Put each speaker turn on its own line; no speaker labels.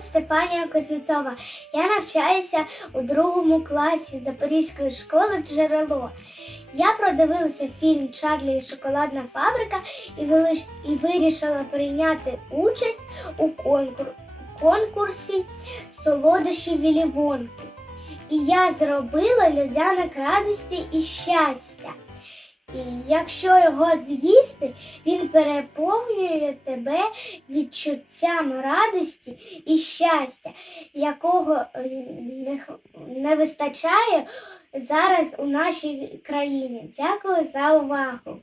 Стефанія Кузнецова. Я навчаюся у другому класі Запорізької школи Джерело. Я продивилася фільм Чарлі і Шоколадна фабрика і, вилиш- і вирішила прийняти участь у конкур- конкурсі солодощі Вілівонки. І я зробила людяник радості і щастя. Якщо його з'їсти, він переповнює тебе відчуттям радості і щастя, якого е, не вистачає зараз у нашій країні. Дякую за увагу.